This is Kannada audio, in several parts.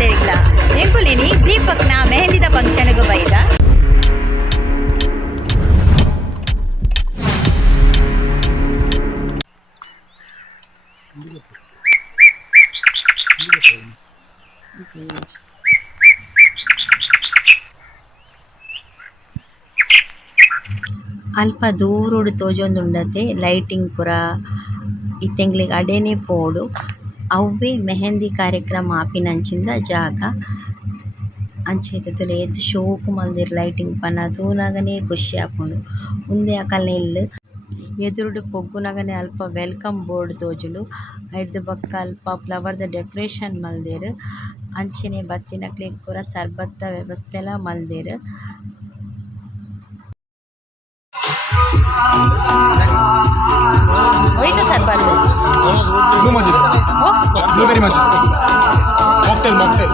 ಮಾತಾಡಿಲ್ಲ ಎಂಕುಲಿನಿ ದೀಪಕ್ನ ಮೆಹಂದಿದ ಫಂಕ್ಷನ್ಗೆ ಬೈದ ಅಲ್ಪ ದೂರೋಡು ತೋಜೊಂದುಂಡತೆ ಲೈಟಿಂಗ್ ಪೂರ ಇತ್ತೆಂಗ್ಲಿಗೆ ಅಡೆನೆ ಪೋಡು ಅವೇ ಮೆಹಂದಿ ಕಾರ್ಯಕ್ರಮ ಆಪಿನಂಚಿಂದ ಜಾಗ ಅಂಚೆತ್ತುಲೆ ಏತ್ ಶೋಕು ಮಲ್ದೆರ್ ಲೈಟಿಂಗ್ ಪನ್ನ ತೂನಗನೆ ಖುಷಿ ಆಪುಂಡು ಉಂದೆ ಅಕಲ್ನೆಲ್ ಎದುರುಡು ಪೊಗ್ಗುನಗನೆ ಅಲ್ಪ ವೆಲ್ಕಮ್ ಬೋರ್ಡ್ ತೋಜುಂಡು ಐರ್ದ ಬಕ್ಕ ಅಲ್ಪ ಫ್ಲವರ್ದ ಡೆಕೊರೇಷನ್ ಮಲ್ದೆರ್ ಅಂಚೆನೆ ಬತ್ತಿನಕ್ಲೆಗ್ ಪೂರ ಸರ್ಬತ್ತ ವ್ಯವಸ್ಥೆಲ ಮಲ್ದೆರ್ ಹೋಯ್ತು ಸರ್ ಬಂದು ಬ್ಲೂಬೆರಿ ಮಜ್ಜಿಗೆ ಮಾಕ್ಟೇಲ್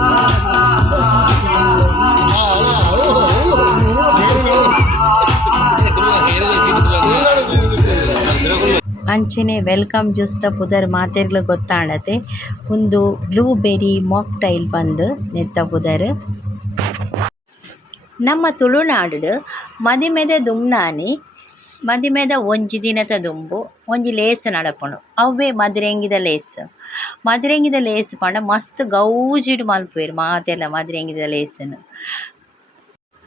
ಅಂಚೆನೆ ವೆಲ್ಕಮ್ ಜ್ಯೂಸ್ದ ಪುದರ್ ಮಾತೆರ್ಗ್ಲ ಗೊತ್ತಾಂಡತೆ ಒಂದು ಬ್ಲೂಬೆರಿ ಮಾಕ್ಟೈಲ್ ಬಂದು ನೆತ್ತ ಪುದರ್ ನಮ್ಮ ತುಳುನಾಡು ಮದಿಮೆದ ದುಮ್ನಾನಿ ಮದಿಮೆದ ಒಂಜಿ ದಿನದ ದುಂಬು ಒಂಜಿ ಲೇಸ್ ನಡಪುಂಡು ಅವೇ ಮದಿರೆಂಗಿದ ಲೇಸ್ ಪಂಡ ಮಸ್ತ್ ಗೌಜಿಡ್ ಮಲ್ಪುವೆರ್ ಮಾತೆಲ್ಲ ಮದಿರೆಂಗಿದ ಲೇಸನ್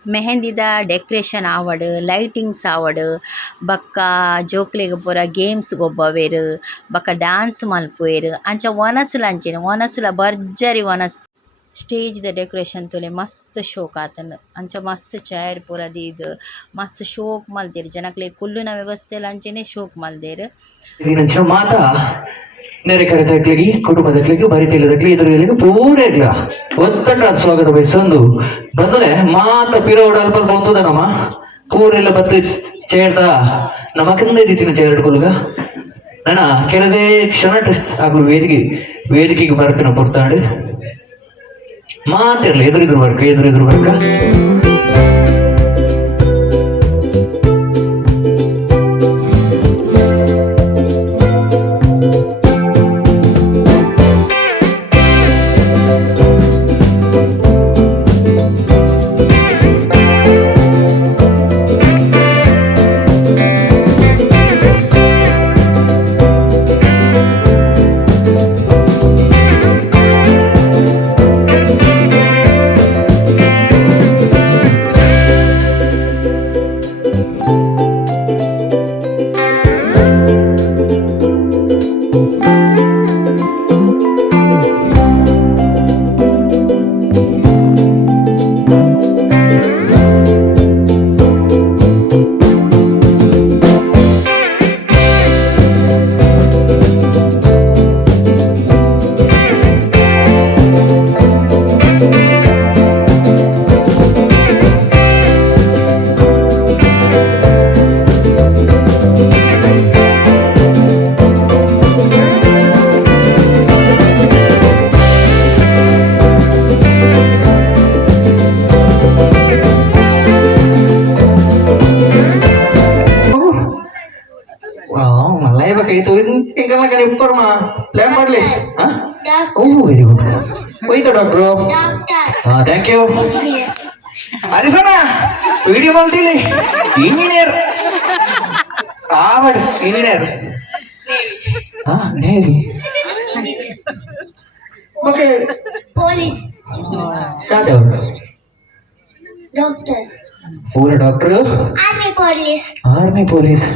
ಮೆಹಂದಿದ ಡೆಕೊರೇಷನ್ ಆವಡ್ ಲೈಟಿಂಗ್ಸ್ ಆವಡ್ ಬಕ್ಕ ಜೋಕ್ಲೆಗ್ ಪೂರ ಗೇಮ್ಸ್ ಗೊಬ್ಬವೆರ್ ಬಕ್ಕ ಡ್ಯಾನ್ಸ್ ಮಲ್ಪುವೆರ್ ಅಂಚ ಒನಸ್ಲ ಭರ್ಜರಿ ಒನಸ್ ಸ್ಟೇಜ್ದ ಡೆಕೊರೇಷನ್ ತುಲೆ ಮಸ್ತ್ ಶೋಕ್ ಆತಂಡ್ ಅಂಚ ಮಸ್ತ್ ಚೇರ್ ಪೂರ ದೀದ್ ಮಸ್ತ್ ಶೋಕ್ ಮಲ್ದೆರ್ ಜನಕ್ಲೆಗ್ ಕುಲ್ಲುನ ವ್ಯವಸ್ಥೆಲ ಅಂಚೆನೆ ಶೋಕ್ ಮಲ್ದೆರ್ ಮಾತ ನೆರೆ ಕರೆತಕ್ಲಿಗೆ ಕುಟುಂಬದಕ್ಲಿಗೆ ಬರಿತಿಲ್ಲದಕ್ಲಿ ಎದುರಿಗೆ ಪೂರೆಗ್ಲ ಒತ್ತಟ್ಟಾದ ಸ್ವಾಗತ ಬಯಸೊಂದು ಬಂದಲೆ ಮಾತ ಪಿರೋಡ್ ಅಲ್ಪ ಬಂತದ ನಮ್ಮ ಪೂರೆಲ್ಲ ಬತ್ತು ಚೇರ್ದ ನಮ್ಮ ಕಿಂದ ರೀತಿನ ಚೇರ್ ಇಟ್ಕೊಲ್ಗ ನನ್ನ ಕೆಲವೇ ಕ್ಷಣ ಆಗ್ಲು ವೇದಿಕೆಗೆ ಬರ್ಪಿನ ಪುರ್ತಾಡು ಮಾತಿರ್ಲಿ ಎದುರಿದ್ರು ಬರ್ಕ ಪ್ಲಾನ್ ಮಾಡ್ಲಿ ವೆರಿ ಗುಡ್ ಹೋಯ್ತು ಡಾಕ್ಟ್ರು ಥ್ಯಾಂಕ್ ಯು ಅರಿಸನ ವಿಡಿಯೋ ಮಾಡ್ತೀನಿ ಇಂಜಿನಿಯರ್ ಆವಡ್ ಇಂಜಿನಿಯರ್ ನೇವಿ ಓಕೆ ಪೊಲೀಸ್ ಯಾವ್ದು ಡಾಕ್ಟರ್ ಪೂರ ಡಾಕ್ಟ್ರು ಆರ್ಮಿ ಪೊಲೀಸ್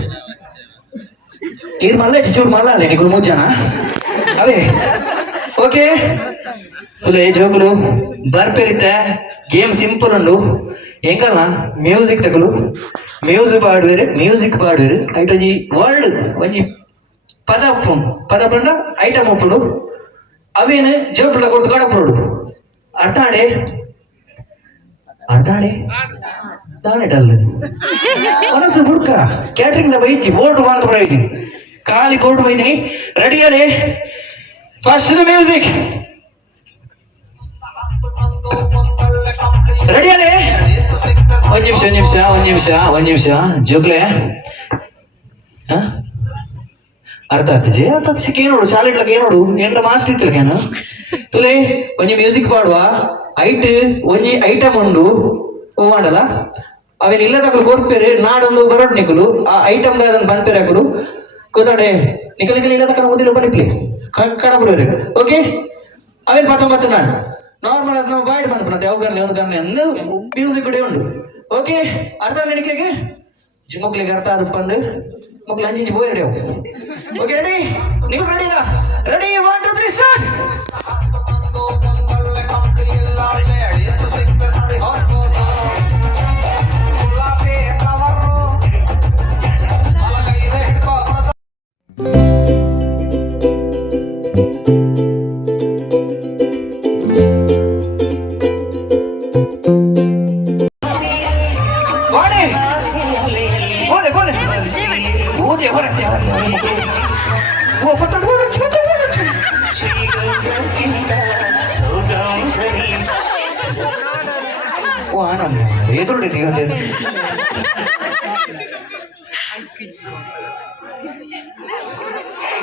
ಮಲ್ಲ ಚೂರು ಮಲ್ಲ ಅಲ್ಲೇ ನಿಗುಲು ಮೂಜನ ಅವೇ ಓಕೆ ತುಲೆ ಜೋಗುಲು ಬರ್ಪೆರಿತ್ತೆ ಗೇಮ್ ಸಿಂಪಲ್ ಉಂಡು ಎಂಕಲ್ಲ ಮ್ಯೂಸಿಕ್ ತಗಲು ಮ್ಯೂಸಿಕ್ ಪಾಡುವೆರು ಐಟ ಒಂಜಿ ವರ್ಡ್ ಒಂಜಿ ಪದ ಪಂಡ ಐಟಮ್ ಒಪ್ಪುಡು ಅವೇನು ಜೋಗುಲ ಕೊಡ್ತು ಕಡಪುಡು ಅರ್ಥಾಡೆ ದಾನೆ ಡಲ್ ಮನಸ್ಸು ಹುಡ್ಕ ಕ್ಯಾಟ್ರಿಂಗ್ ದ ಬೈಚಿ ಬೋರ್ಡ್ ಮಾತ್ರ ಬೈದಿನಿ ಖಾಲಿ ಬೋರ್ಡ್ ಬೈದಿನಿ ರೆಡಿಯಲ್ಲೇ ಫಸ್ಟ್ ಮ್ಯೂಸಿಕ್ ರೆಡಿಯಲ್ಲೇ ಒಂದ್ ನಿಮಿಷ ಜೋಗ್ಲೆ ಅರ್ಥ ಆಗ್ತಿಜಿ ಏನೋಡು ಚಾಲೆಟ್ಲಕ್ಕೆ ಏನೋಡು ಎಂಟ ಮಾಸ್ಟರ್ ಇತ್ತಲ್ಕೇನು ತುಲೆ ಒಂಜಿ ಮ್ಯೂಸಿಕ್ ಪಾಡುವ ಐಟ್ ಒಂಜಿ ಐಟಮ್ ಉಂಡು ಓ ಮಾಡಲ್ಲ ಅವೇನ್ ಇಲ್ಲ ತಕಲು ಕೊರ್ಪೇರೆ ನಾಡೊಂದು ಬರೋಡ್ ನಿಕುಲು ಆ ಐಟಮ್ ಅದನ್ನು ಬಂಪೇರೆ ಹಾಕಲು ಗೊತ್ತಾಡೆ ನಿಕಲ್ ನಿಕಲ್ ಇಲ್ಲ ತಕ್ಕ ಓದಿಲ್ಲ ಬರೀಪ್ಲಿ ಕಡಬುಡೋರಿ ಓಕೆ ಅವೇನ್ ಪತ್ತೊಂಬತ್ತು ನಾನು ನಾರ್ಮಲ್ ಅದು ನಾವು ಬಾಯ್ಡ್ ಬಂದ್ಬಿಡತ್ತೆ ಯಾವ ಕರ್ಲಿ ಒಂದು ಕರ್ಲಿ ಅಂದು ಮ್ಯೂಸಿಕ್ ಕೂಡ ಉಂಡು ಓಕೆ ಅರ್ಥ ಅಲ್ಲ ನಿಕ್ಲಿಗೆ ಮಕ್ಳಿಗೆ ಅರ್ಥ ಆದಪ್ಪ ಅಂದು ಮಕ್ಳು ಅಂಚಿಂಚಿ ಹೋಗಿ ರೆಡಿ ಓಕೆ ರೆಡಿ ನೀವು ರೆಡಿ ಇಲ್ಲ ರೆಡಿ 1 2 3 ಸ್ಟಾರ್ಟ್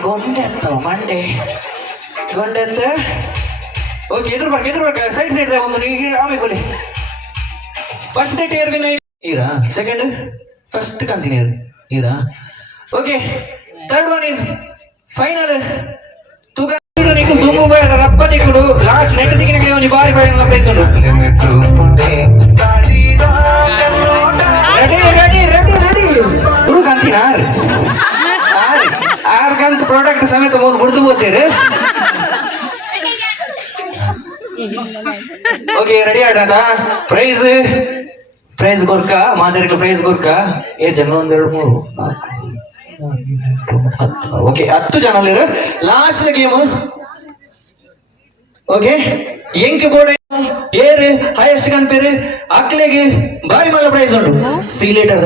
ಗೊಂಡೆತ್ತ ಮಂಡೆ ಗೊಂಡೆತ್ತ ಓಕೆ ಎದುರು ಬರ್ಕ ಸೈಡ್ ಸೈಡ್ ಒಂದು ಆಮೇಲೆ ಬಲಿ ಫಸ್ಟ್ ಡೇಟ್ ಏರ್ವಿನ ಈರಾ ಸೆಕೆಂಡ್ ಫಸ್ಟ್ ಕಂತಿನಿ ಈರಾ okay third one is final ತೂಕ నీకు దుమ్ము పోయాడు రప్ప నీకుడు లాస్ట్ నెట్ దిగిన కొంచెం బారి పైన పేసుడు రెడీ రెడీ రెడీ రెడీ గురు కంతినార్ ಆರ್ ಕಂತ ಪ್ರಾಡಕ್ಟ್ ಸಮೇತ ಮೂರು ಮುರಿದು ಹೋಗ್ತೀರಿ ಓಕೆ ರೆಡಿ ಆಡೋಣ ಪ್ರೈಸ್ ಪ್ರೈಸ್ ಗೊರ್ಕ ಮಾದರಿಕ ಪ್ರೈಸ್ ಗೊರ್ಕ ಏ ಜನ ಒಂದೆರಡು ಮೂರು ಓಕೆ 10 ಜನ ಲಾಸ್ಟ್ ಗೇಮ್ ಓಕೆ ಎಂಕೆ ಬೋರ್ಡ್ ಏರ್ ಹೈಯೆಸ್ಟ್ ಕನ್ಪೇರ್ ಅಕ್ಲೆಗೆ ಬಾರಿ ಮಲ್ಲ ಪ್ರೈಸ್ ಉಂಟು ಸಿ ಲೆಟರ್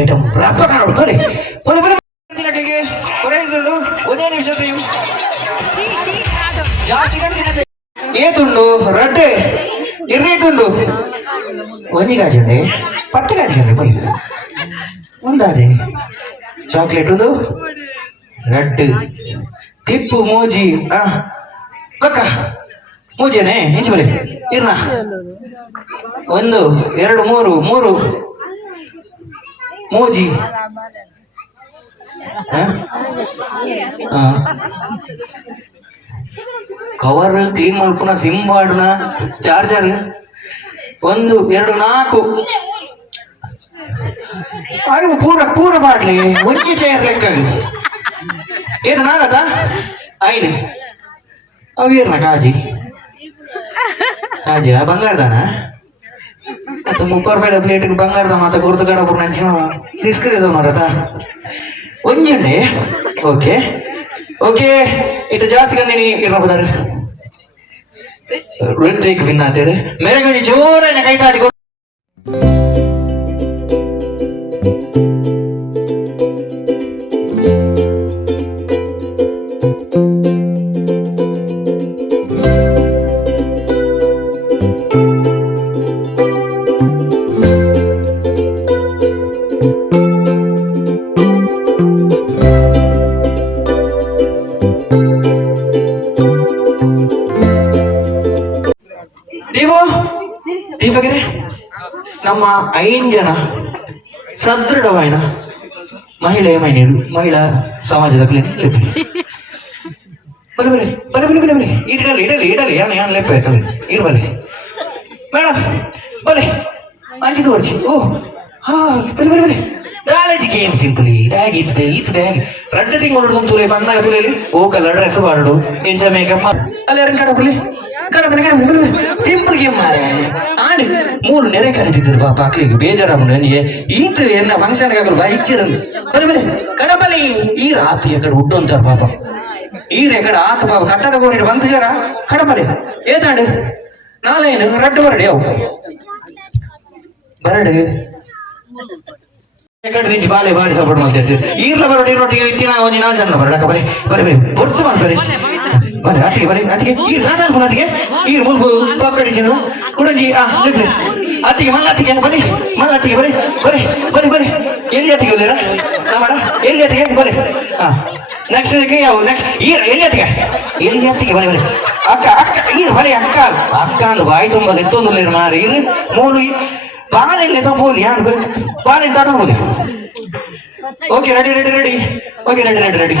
ಐಟಮ್ ರಪ್ಪ ಕಾಣೋಡು ಕೊಲೆ ಕೊಲೆ ಕೊಲೆ ಪ್ರೈಸ್ ಉಂಟು ಒಂದೇ ನಿಮಿಷ ಜಾಸ್ತಿ ಕಂತಿನ ಏತುಂಡು ರಡ್ಡೆ ಇರ್ರೇಟುಂಡು ಒಂಜಿ ಗಾಜಂಡೆ 10 ಗಾಜಂಡೆ ಬನ್ನಿ ಒಂದಾದೆ ಚಾಕ್ಲೇಟ್ ಒಂದು ಲಡ್ಡು ಟಿಪ್ಪು ಮೋಜಿ ಪಕ್ಕ ಮೂಜೆನೆ ಇಂಚು ಬಲಿ ಇರ್ನ 1 2 3 ಮೋಜಿ ಕವರ್ ಕ್ಲೀನ್ ಮಾಡ್ಕೊನ ಸಿಮ್ ಮಾಡ್ನ ಚಾರ್ಜರ್ 1 2 4 ಅಯ್ಯೋ ಪೂರ ಮಾಡ್ಲಿ ಒಂಜಿ ಚೇರ್ ಲೆಕ್ಕ ಏನು ನಾನದ ಐನು ಅವೀರ್ನ ಕಾಜಿ ಬಂಗಾರದಾನ ಮತ್ತೆ 30 ರೂಪಾಯಿ ಪ್ಲೇಟ್ ಬಂಗಾರದ ಮಾತ ಗುರ್ತು ಕಡಪುರ ನಂಚು ರಿಸ್ಕ್ ಇದೆ ಮಾರತ ಒಂಜುಂಡೆ ಓಕೆ ಓಕೆ ಇದು ಜಾಸ್ತಿ ಕಂದಿನಿ ಇರ್ಬೋದಾರೆ ಋತ್ವಿಕ್ ವಿನ್ ಆತೇವೆ ಮೇರೆ ಜೋರನ್ನ ಕೈ ತಾಡಿ ದೀಪಗಿರಿ ನಮ್ಮ 5 ಜನ ಸದೃಢವಾಯಿನ ಮಹಿಳೆಯ ಮೈನೀರು ಮಹಿಳಾ ಸಮಾಜದ ಕ್ಲಿನಿಕ್ ಬಲಿ ಇಡಲಿ ಏನು ಲೆಪ್ಪ ಇರ್ಬಲಿ ಮೇಡಮ್ ಬಲಿ ಅಂಚಿದು ವರ್ಷಿ ಓ ಹಾ ಬಲಿ ಕಾಲೇಜ್ ಗೇಮ್ ಸಿಂಪಲ್ ಇದಾಗಿ ರಡ್ಡ ತಿಂಗಳು ತುಲೆ ಬಂದಾಗ ತುಲೆಯಲ್ಲಿ ಹೋಗಲ್ಲ ಡ್ರೆಸ್ ಬಾರ್ಡು ಎಂಚ ಮೇಕಪ್ ಅಲ್ಲಿ ಯಾರನ್ನ ಕಡಪಲಿ ಸಿಂಪಲ್ ಗೇಮ್ ಮಾರೆ ಆಡಿ 3 ನೆರೆ ಕರೆದಿದ್ರು ಪಾಪ ಅಕ್ಲಿಗೆ ಬೇಜಾರಾಗ ನನಗೆ ಈತ ಎನ್ನ ಫಂಕ್ಷನ್ ಆಗಲ್ಲ ಬಾ ಇಚ್ಚಿರಲ್ಲ ಬಲಿ ಕಡಬಲಿ ಈ ರಾತ್ರಿ ಎಕಡೆ ಉಡ್ಡು ಅಂತಾರ ಪಾಪ ಈ ರೆಕಡೆ ಆತ ಪಾಪ ಕಟ್ಟದ ಗೋರಿಡು ಬಂತ ಜರ ಕಡಬಲಿ ಏತಾಂಡು ನಾಲೇನು ರಡ್ಡು ಬರಡಿ ಅವು ಬರಡು ದಿಂಚಿ ಬಾಲೆ ಬಾರಿ ಸಪೋರ್ಟ್ ಮಾಡ್ತಿರ್ತೀವಿ ಈರ್ಲ ಬರೋಡಿ ರೊಟ್ಟಿಗೆ ಇತ್ತಿನ ಒಂಜಿ 4 ಜನ ಬರಡಕ ಬರೀ ಹೊರ್ತು ಮಾಡ್ಬಾರಿ ಬರೀ ಅತಿಗೆ ಈರ್ ನಾನು ಅತಿಗೆ ಈರ್ ಮುಲ್ಬು ಪಕ್ಕಡಿ ಜನ ಕುಡಂಜಿ ಅತ್ತಿಗೆ ಮಲ್ಲತ್ತಿಗೆ ಬಲಿ ಮಲ್ಲತ್ತಿಗೆ ಬರೀ ಎಲ್ಲಿ ಅತ್ತಿಗೆ ಬರೀರ ಎಲ್ಲಿ ಅತ್ತಿಗೆ ಬಲಿ ನೆಕ್ಸ್ಟ್ ಯಾವ ನೆಕ್ಸ್ಟ್ ಎಲ್ಲಿ ಎತ್ತಿಗೆ ಬಳೆ ಅಕ್ಕ ಅಕ್ಕ ಬಳೆ ಅಕ್ಕ ಅಕ್ಕ ಅಂದ್ ಬಾಯಿ ತುಂಬ ಎತ್ತೊಂದು ಮಾರಿ ಮೂಲು ಬಾಳೆಲ್ಲ ತಗೋಲಿ ಬಾಳೆ ತಗೋಲಿ. Okay ready ready ready okay ready ready ready.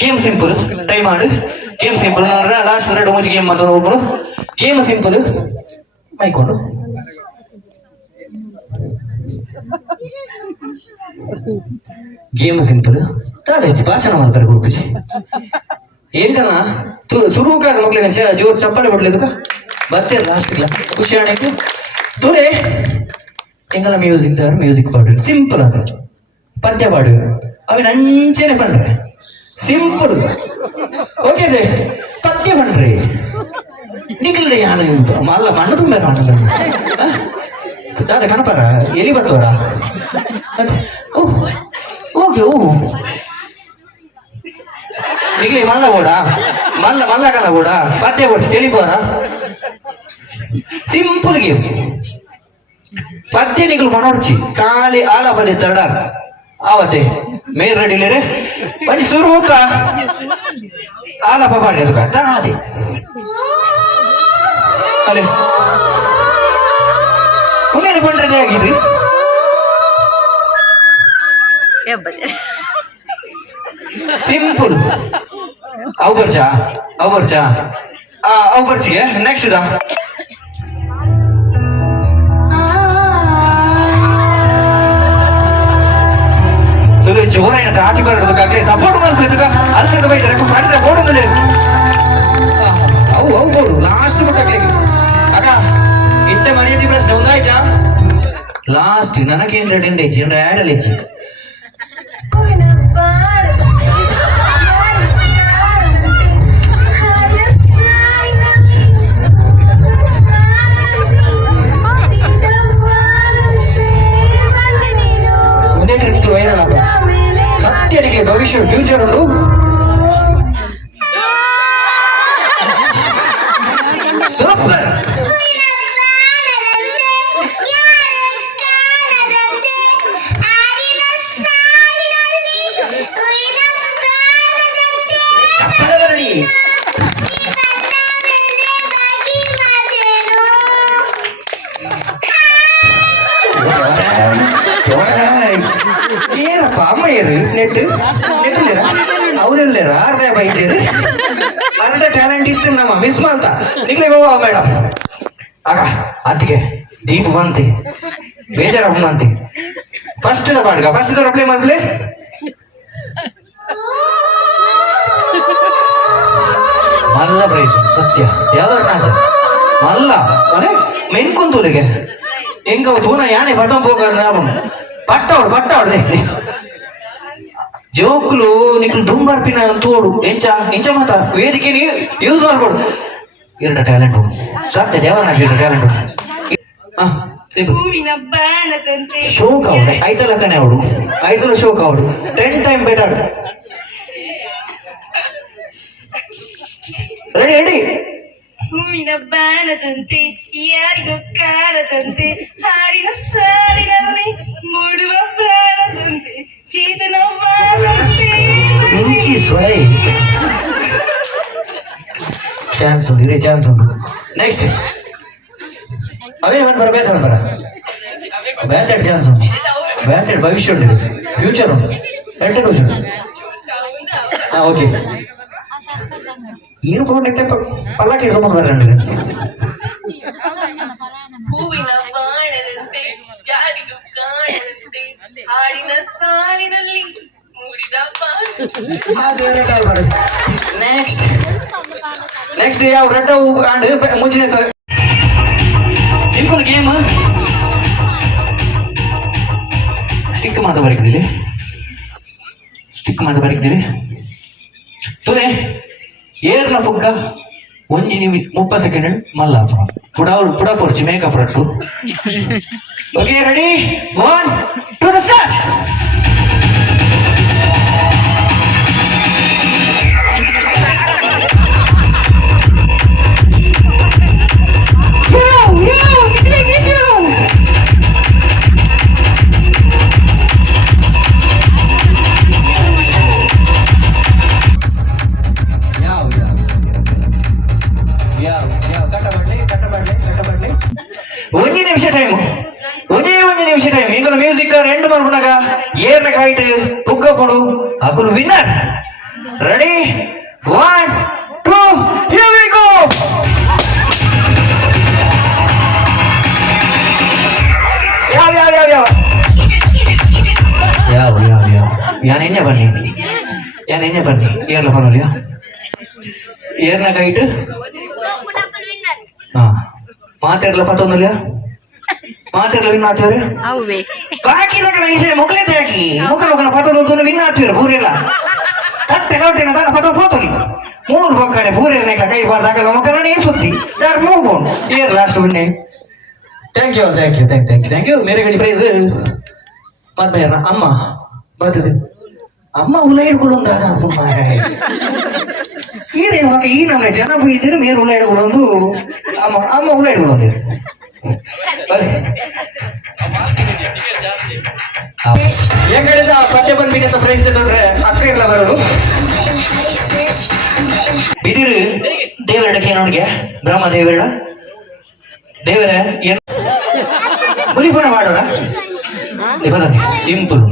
Game simple time ಆಡು. ಗೇಮ್ ಸಿಂಪಲ್ ಲಾಸ್ಟ್ 2 ಮುಂಚೆ ಗೇಮ್ ಮಾತ್ರ ಒಬ್ರು. ಗೇಮ್ ಸಿಂಪಲ್ ಮೈಕೊಂಡು ಗೇಮ್ ಸಿಂಪಲ್ ತಾಡೆಂಚಿ ಭಾಷಣ ಮಾಡ್ತಾರೆ ಗುರುಪುಜಿ ಏನ್ಕಲ್ಲ ಶುರು ಕಾದ ಮಕ್ಳಿಗೆ ಜೋರ್ ಚಪ್ಪಲಿ ಬಿಡ್ಲಿದ ಬರ್ತೀರ ಲಾಸ್ಟ್ ಖುಷಿ ಆಣಕ್ಕೆ ತುಳೆ ಎಂಗಲ್ಲ ಮ್ಯೂಸಿಕ್ ಪಾಡು ಸಿಂಪಲ್ ಆದ ಪದ್ಯ ಪಾಡು ಅವಿನ ಅಂಚೆನೆ ಪಂಡ್ರೆ ಸಿಂಪಲ್ ಓಕೆ ಪದ್ಯ ಪಂಡ್ರಿ ನಿಖಿಲ್ರಿ ಯಾನ ಮಲ್ಲ ಮಣ್ಣು ತುಂಬ ದಾದ ಕಣಪರ ಎಲಿ ಬತ್ತವರ ಓಕೆ ಓ ನಿಖಿಲಿ ಮಲ್ಲ ಓಡ ಮಲ್ಲ ಕಲ ಓಡ ಪದ್ಯ ಓಡಿಸಿ ಎಲಿಬೋರ ಸಿಂಪಲ್ ಗೇಮ್ ಪದ್ಯ ನಿಖಲು ಮನೋಡ್ಚಿ ಖಾಲಿ ಆಲ ಬಲಿ ತಡ ಆವತ್ತೆ ಮೇಲ್ ರೆಡಿಲೇರೆ ಒಂದ್ ಶುರು ಹೋಗ ಆಲಪ ಮಾಡಿ ಅದು ಅದೇ ಅಲ್ಲೇ ಮುನ್ನೇನು ಕೊಂಡ್ರದೇ ಆಗಿದ್ರಿ ಸಿಂಪಲ್ ಅವು ಬರ್ಚಿಗೆ ನೆಕ್ಸ್ಟ್ ಇದಾ ಜೋರಾಗಿ ಹಾಕಿ ಬರೋದಕ್ಕೆ ಸಪೋರ್ಟ್ ಮಾಡ್ತಿದ್ದ ಅರ್ಥ ಬೈತಾರೆ ಮಾಡಿದ್ರೆ ಬೋರ್ಡ್ ಅವು ಬೋರ್ಡು ಲಾಸ್ಟ್ ಬಿಟ್ಟಾಗ್ಲಿ ಅಕ್ಕ ಇಂತೆ ಮನೆಯದಿ ಪ್ರಶ್ನೆ ಒಂದಾಯ್ತಾ ಲಾಸ್ಟ್ ನನಗೇನ್ ರೆಡಿ ಐತಿ ಅಂದ್ರೆ ಆ್ಯಡಲ್ ಐತಿ ಮುಂದೆ ಟ್ರಿಪ್ ವೈರಲ್ ಆಗ ಸತ್ಯನಿಗೆ ಭವಿಷ್ಯ ಫ್ಯೂಚರ್ ಉಂಟು ಸೂಪರ್ ಏನಪ್ಪ ಅಮ್ಮಯ್ಯರು ನೆಟ್ಟಿಲ್ಲ ಅವ್ರೆಲ್ಲರ ಅರ್ಧ ಬೈತೀರಿ ಅರ್ಧ ಟ್ಯಾಲೆಂಟ್ ಇತ್ತು ನಮ್ಮ ಮಿಸ್ ಮಾಡ್ತಾ ನಿಗ್ಲಿಗೆ ಹೋಗ ಮೇಡಮ್ ಆಗ ಅದಕ್ಕೆ ದೀಪ ಬಂತಿ ಬೇಜಾರ ಬಂತಿ ಫಸ್ಟ್ ಬಾಡ್ಗ ಫಸ್ಟ್ ಅಪ್ಲೈ ಮಾಡ್ಲಿ ಮಲ್ಲ ಪ್ರೈಸ್ ಸತ್ಯ ಯಾವ್ದಾರು ನಾಚ ಮಲ್ಲ ಅರೆ ಮೆನ್ಕೊಂತೂಲಿಗೆ ಹೆಂಗ ತೂನ ಯಾನೆ ಬಟನ್ ಹೋಗ ಪಟ್ಟವಡು ಜೋಕ್ಲು ನಿಕ್ಲು ದುಂಬರ್ಪಿನ ತೋಡು ಎಂಚ ಮಾತ ವೇದಿಕೆ ಯೂಸ್ ಮಾಡ್ಕೊಡು ಇರಟ ಟ್ಯಾಲೆಂಟ್ ಸತ್ಯ ದೇವರ ಟ್ಯಾಲೆಂಟ್ ಶೋಕ್ ಅವಡು ಐದಲ ಕನೆ ಅವಡು 5 ಶೋಕ್ ಅವಡು 10 ಟೈಮ್ ಬೇಟಾಡು ರೆಡಿ ಹೂವಿನ ಬಾಣದಂತೆ ಯಾರಿಗೂ ಕಾಣದಂತೆ ಹಾಡಿನ ಸಾಲಿನಲ್ಲಿ ಮೂಡುವ ಪ್ರಾಣದಂತೆ ಚೇತನವಾದಂತೆ ಚಾನ್ಸ್ ಉಂಟು ನೆಕ್ಸ್ಟ್ ಅವೇ ಬರ ಬ್ಯಾಟೆಡ್ ಚಾನ್ಸ್ ಉಂಟು ಬ್ಯಾಟೆಡ್ ಭವಿಷ್ಯ ಉಂಟು ಫ್ಯೂಚರ್ ಉಂಟು ಎಂಟು ತೋಚು ಓಕೆ ನೀರು போட்டு பல்லாக்கி எடுத்து வர்றேன் ಹೂವಿನ ಬಾಣದಂತೆ ಯಾರಿಗೂ ಕಾಣದಂತೆ ಹಾಡಿನ ಸಾಲಿನಲ್ಲಿ ಮೂಡಿದ ನೆಕ್ಸ್ಟ್ ಯಾವ ರೆಡ್ ಅಂಡ್ ಮುಂಚಿನ ಸಿಂಪಲ್ ಗೇಮ್ ಸ್ಟಿಕ್ ಮಾತ ಬರೀಕಿದಿಲ್ಲಿ ತುಲೆ ಏರ್ನ ಪುಕ್ಕ 1 ನಿಮಿಷ 30 ಸೆಕೆಂಡ್ ಮಲ್ಲ ಪುಡ ಪೊರ್ಚಿ ಮೇಕಪ್ ರಟ್ಟು ಓಕೆ ರೆಡಿ 1 2 ಸ್ಟಾರ್ಟ್ ಒಂದೇ ನಿಮಿಷ ಟೈಮ್ ಒಂದೇ ನಿಮಿಷ ಟೈಮ್ ಇಂಗಳ ಮ್ಯೂಸಿಕ್ ಎಂಡ್ ಮಾಡ್ಬಿಡಾಗ ಏರ್ನ ಕೈಟ್ ಬುಕ್ಕ ಕೊಡು ಅಕುಲು winner ready 1 2 here we go ಯಾವ ಯಾನೆನ್ನೆ ಬನ್ನಿ ಏರ್ಲ ಬರಲಿಯಾ ಏರ್ನ ಕೈಟ್ ಹಾ ಮಾತಾಡ್ಲ ಪತ್ತೊಂದಿಲ್ಲ ಮಾತಾಡ್ಲ ವಿನ್ ಆತವ್ರೆ ಅವೇ ಬಾಕಿ ವಿಷಯ ಮುಗ್ಲೆ ಹಾಕಿ ಮುಖ ಪತ್ತೊಂದು ವಿನ್ ಆತಿವ್ರೆ ಪೂರೆಲ್ಲ ತಟ್ಟೆ ಲೋಟಿನ ತಾನ ಪತ್ತ ಹೋತಲಿ ಮೂರು ಪಕ್ಕಡೆ ಪೂರೆಲ್ಲ ಕೈ ಬಾರ್ದಾಗಲ್ಲ ಮಕ್ಕಳ ನೀರು ಸುದ್ದಿ ಯಾರು ಮೂಗ್ಬೋದು ಏರ್ ಲಾಸ್ಟ್ ವಿನ್ನೆ ಥ್ಯಾಂಕ್ ಯು ಮೇರೆ ಗಡಿ ಪ್ರೈಸ್ ಮತ್ತೆ ಅಮ್ಮ ಬರ್ತದೆ ಅಮ್ಮ ಹುಲ ಹಿಡ್ಕೊಳ್ಳೊಂದು ಈ ನಮ್ಮ ಜನ ಬೈದಿರು ಮೇರೆ ಹುಲ ಹಿಡ್ಕೊಳ್ಳೊಂದು ಅಮ್ಮ ಹುಲ ಹಿಡ್ಕೊಳ್ಳೊಂದಿರು ಹೆಂಗಡಿದ ಪದ್ಯ ಬಂದ್ಬಿಟ್ಟು ಅಂತ ಪ್ರೈಸ್ ತೊಂದ್ರೆ ಅಕ್ಕ ಇರ್ಲ ಬರೋದು ಬಿದಿರು ದೇವರಡಕ್ಕೆ ನೋಡಿಗೆ ಬ್ರಹ್ಮ ದೇವರಡ ದೇವರ ಏನು ಹುಲಿಪುಣ ಮಾಡೋಣ ಸಿಂಪಲ್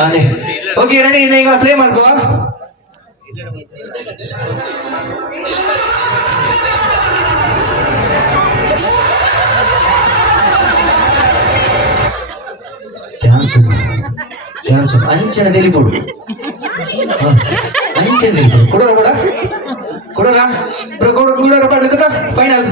ಅದೇ ಓಕೆ ರೆಡಿ ಈಗ ಪ್ಲೇ ಮಾಡ್ಕೋ ಚಾನ್ಸ್ ಅಂಚನ ತಿಳಿಪುಡು ಅಂಚನ ತಿಳಿಪುಡು ಕೊಡೋಣ ಕೊಡೋಣ ಪಡ್ಲಿಕ್ಕ final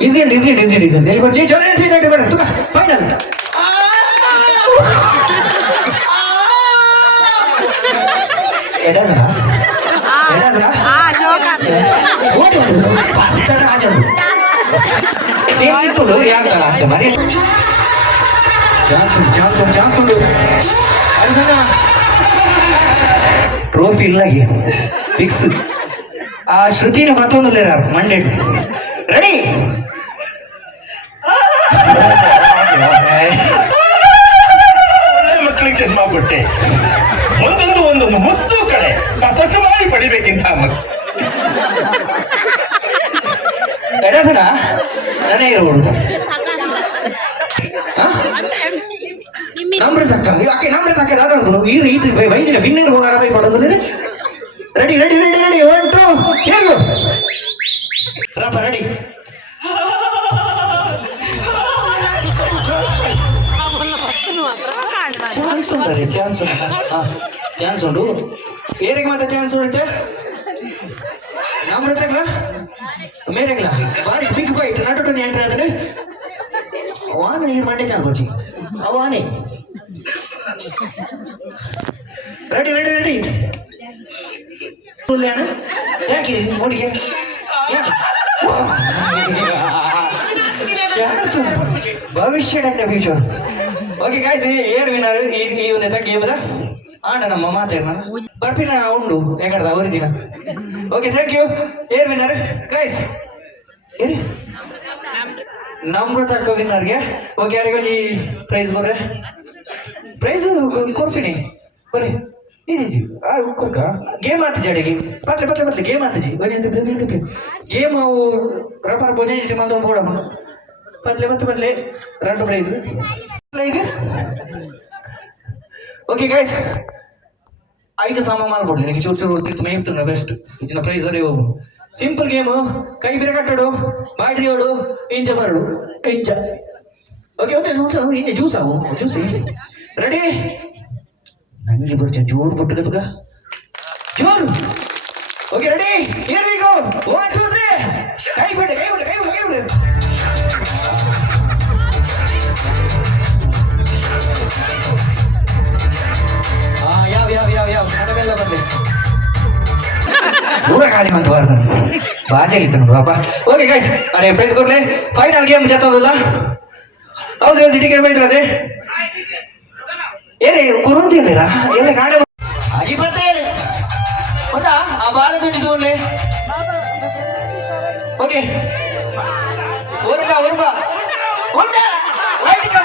easy deliver ji chale se deliver tuka final edana shoka what patara ajam simple yaagala anta mari Johnson adana trophy illagi fix ಆ ಶ್ರುತಿನ ಮತ್ತೊಂದು ಮಂಡೇ ರೆಡಿ ಮಕ್ಕಳಿಗೆ ಜನ್ಮ ಕೊಟ್ಟೆ ಒಂದೊಂದು ಮುತ್ತು ಕಡೆ ತಪಸ್ಸು ಮಾಡಿ ಪಡಿಬೇಕಿಂತ ಎಡದನ ನನಗೆ ಇರಬಹುದು ನಮ್ರತಕ್ಕ ಯಾಕೆ ನಮ್ರತಕ್ಕ ದಾದ ಈ ರೀತಿ ವೈದ್ಯನ ಭಿನ್ನರು ಹೋಗಾರ ಪಡೋದು ರೆಡಿ 1 2 here go ರಾಪ ರೆಡಿ ಚಾನ್ಸ್ ಉಂಟು ಏರಿಗೆ ಮತ್ತೆ ಚಾನ್ಸ್ ಉಂಟೆ ನಮ್ರತಗ್ಲ ಮೇರೆಗ್ಲ ಬಾರಿ ಬಿಗ್ ಫೈಟ್ ನಟು ಎಂಟ್ರಿ ಆದ್ರೆ ವಾನೆ ಈ ಮಂಡೆ ಚಾನ್ಸ್ ಕೊಚ್ಚಿ ಅವಾನೆ ರೆಡಿ ಯಾಕೆ ನೋಡಿಗೆ ಭವಿಷ್ಯ future okay guys air winner ಈ ಒಂದು ಗೇಮ್ದ ಆಂಡ ನಮ್ಮ ಮಾತೇನ ಬರ್ಪಿನ ಉಂಡು ಯಾಕಂದ್ರೆ ಅವ್ರ ದಿನ ಓಕೆ ಥ್ಯಾಂಕ್ ಯು ಏರ್ ವಿನ್ನರ್ ಗಾಯ್ಸ್ ನಮ್ರತಕ್ಕ ವಿನ್ನರ್ಗೆ ಓಕೆ ಯಾರಿಗೊಂದು ಪ್ರೈಸ್ ಬರ್ರೆ ಪ್ರೈಸ್ ಕೊಡ್ತೀನಿ ಬರ್ರಿ ಈಜಿ ಕೊಡ್ಕ ಗೇಮ್ ಆತ ಜಡಿಗೆ ಪತ್ಲೆ ಗೇಮ್ ಆತ ಜಿ ಗೇಮ್ ಅವು ರಫರ್ ಬೋನೆ ಮಲ್ದ ಬೋಡಮ್ಮ ಪತ್ಲೆ రెండు ಪ್ರೈಸ್ ಈಗ ಓಕೆ ಗೈಸ್ 5 ಸಾಮಾನು ಮಾಡ್ಕೊಡ್ಲಿ ನನಗೆ ಚೂರು ತಿರ್ತು ಮೇಯ್ತುನ್ನ ಬೆಸ್ಟ್ ಇದನ್ನ ಪ್ರೈಸ್ ಅರೇ ಹೋಗು ಸಿಂಪಲ್ ಗೇಮ್ ಕೈ ಬೇರೆ ಕಟ್ಟಡು ಬಾಡಿ ಓಡು ಇಂಚ ಬರಡು ಇಂಚ ಓಕೆ ಹಿಂಗೆ ಜ್ಯೂಸ್ ರೆಡಿ ನಂಗೆ ಬರ್ಚ ಜೋರು ಪುಟ್ಟದ ತುಗ ಜೋರು okay ready here we go 1 2 3 ಕೈ ಬಿಡು ಯಾವ ನಡವೆಲ್ಲ ಬಂದೆ ಪೂರ ಖಾಲಿ ಮಂತ್ ಬಾರ್ದು ಬಾಜೆ ಇತ್ತು ಪಾಪ ಓಕೆ ಗೈಸ್ ಅರೆ ಪ್ರೈಸ್ ಕೊಡ್ಲೆ ಫೈನಲ್ ಗೇಮ್ ಜತ್ತೋದಲ್ಲ ಹೌದು ಟಿಕೆಟ್ ಬೈದ್ರೆ ಅದೇ ಏನೇ ಕುರುಂತಿಲ್ಲ ಎಲ್ಲ ಕಾಣೆ ಆಗಿ ಬರ್ತೇನೆ ಹೌದಾ ಆ ಬಾಲ ತುಟಿ ತೋರ್ಲೆ okay World Cup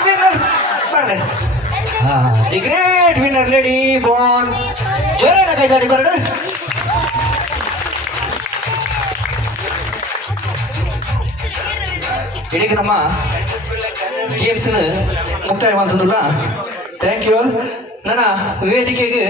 winners. The great winner lady born. ಜೋರಾಗಿ ಕೈದಾಡಿ ಬರಡು. ಇದೀಗ ನಮ್ಮ ಗೇಮ್ಸ್ ಮುಕ್ತಾಯ ಮಾಡ್ತಿದ್ರಲ್ಲ. Thank you all. ನನ್ನ ವೇದಿಕೆಗೆ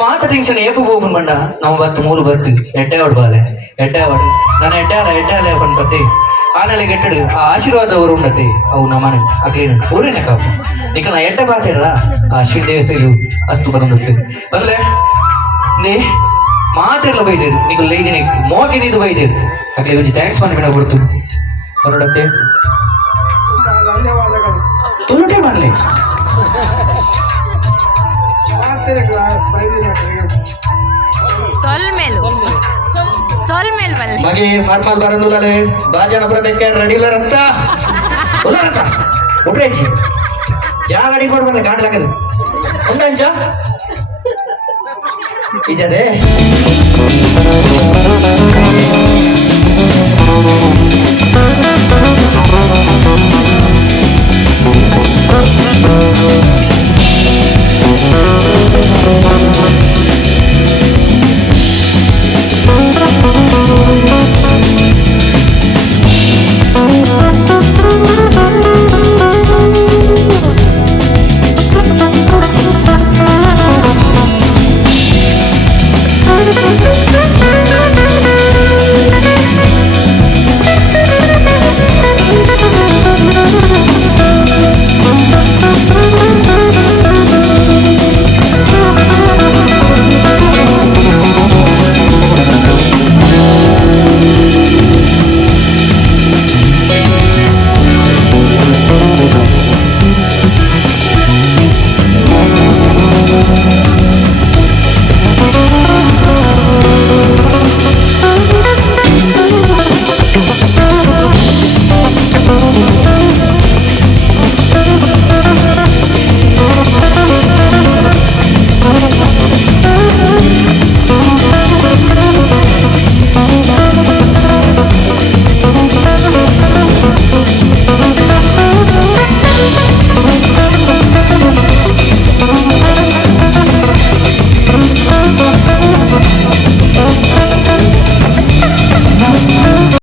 ಮಾತ ಟೆನ್ಷನ್ ಏಪು ಹೋಗ್ಕೊಂಡು ಬಂಡ ನಾವು ಬತ್ತು ಮೂರು ಬತ್ತು ಎಡ್ಡೆ ಹೊಡ್ಬಾಲೆ ಎಡ್ಡೆ ಹೊಡು ನಾನು ಎಡ್ಡೆ ಬಂದು ಬತ್ತಿ ಆನೆಲೆ ಗೆಟ್ಟಡು ಆ ಆಶೀರ್ವಾದ ಅವರು ಉಂಡತಿ ಅವು ನಮ್ಮನೆ ಅಕ್ಲೇನು ಊರಿನ ಕಾಪು ಈಗ ನಾ ಎಡ್ಡೆ ಬಾತೇಳ ಆ ಶ್ರೀ ದೇವಸ್ಥೈಲು ಅಸ್ತು ಬಂದು ಬಂದ್ಲೆ ನೀ ಮಾತೆಲ್ಲ ಬೈದೇರು ನೀನು ಲೈದಿನ ಮೋಕಿದ್ದು ಬೈದೇರು ಅಕ್ಲೆ ಒಂದು ಥ್ಯಾಂಕ್ಸ್ ಮಾಡಿಬಿಡ ಕೊಡ್ತು ಹೊರಡತ್ತೆ ಧನ್ಯವಾದಗಳು. ತುಳುಟೆ ಮಾಡಲಿ ಮಗೆ ಮಾರ್ಮಾಲ್ ಬರಂದುಲೇ ಬಾಜನ ಪ್ರದಕ್ಕೆ ರೆಡಿಲರಂತ ಉಲ್ಲರಂತ ಉಡ್ರೇಚಿ ಯಾವ ಗಾಡಿ ಕೊಡ್ಬಲ್ಲ ಕಾಣ್ಲಾಕದು ಉಂಡಂಚ ಇಜದೆ Thank you.